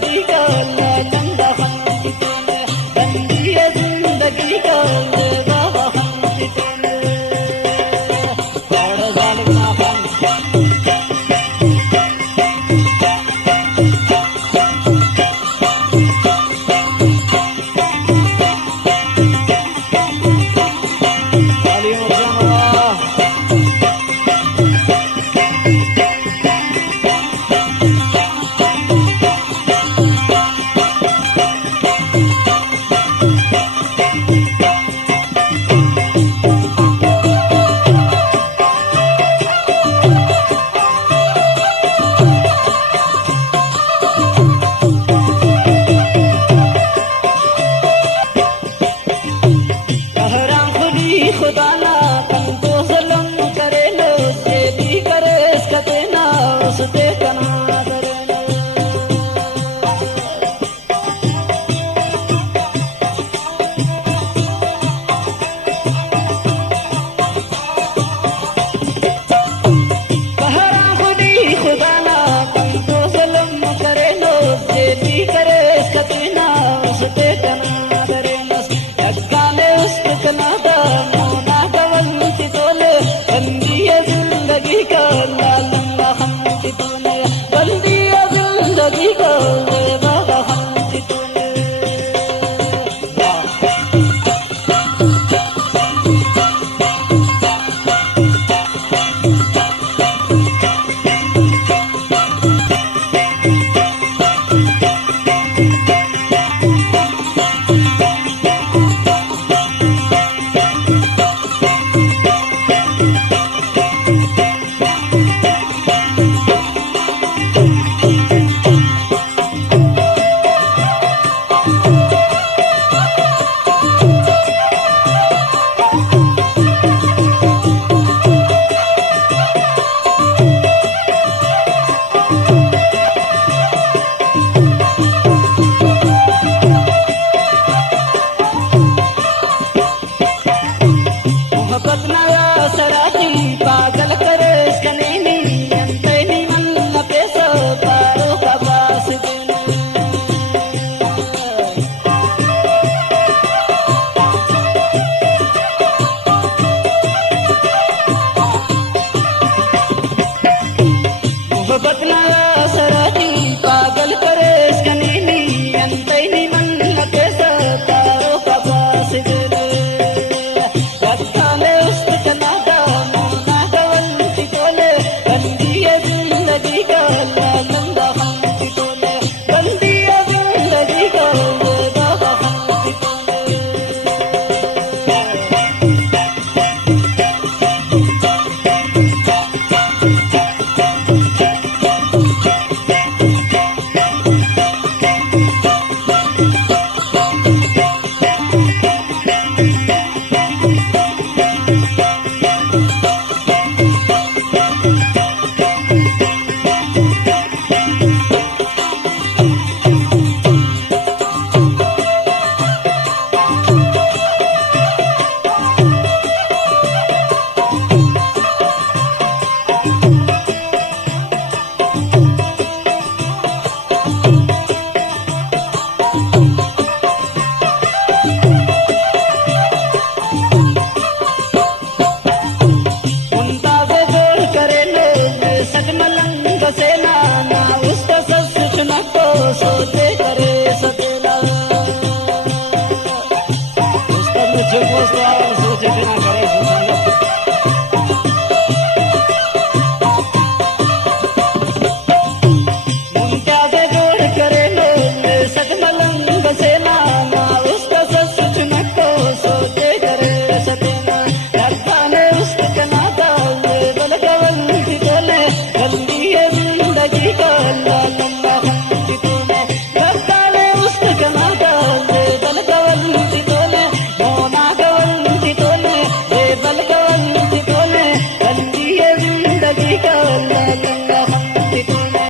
जिंदगी का लंदा खंती तूने, बंदी है जिंदगी का बाबा खंती तूने, बड़ा जालिम नाफन। खुदा ना कन तो ज़ुल्म करे नो, जे भी करे इसका देना उस ते कना करे नो। कहरा खुदी खुदा ना कन तो ज़ुल्म करे नो, जे भी करे इसका देना उस ते कना करे नो। यक्काने उस पे कना दा बंदी है जिंदगी का लंदा खंती तूने, बंदी है जिंदगी का बाबा खंती तूने। पागल करे कनेनी अंतनी मन पेसो पारो का बास देना। मोहब्बत ना सराती पागल करे कनेनी अंतनी मन पेसो पारो का बास देना। जिंदगी का लंदा खंती तूने, बंदी है जिंदगी का बाबा खंती तूने। सोते करे सतेला उसका मुझे सोचे बिना करे मुमताज़ जोड़ करे लो सजमलंग से नामा उसका सच न को सोचे करे सतेला। रब्बा ने उसका नाता बलगवल की बोले बंदी है जिंदगी का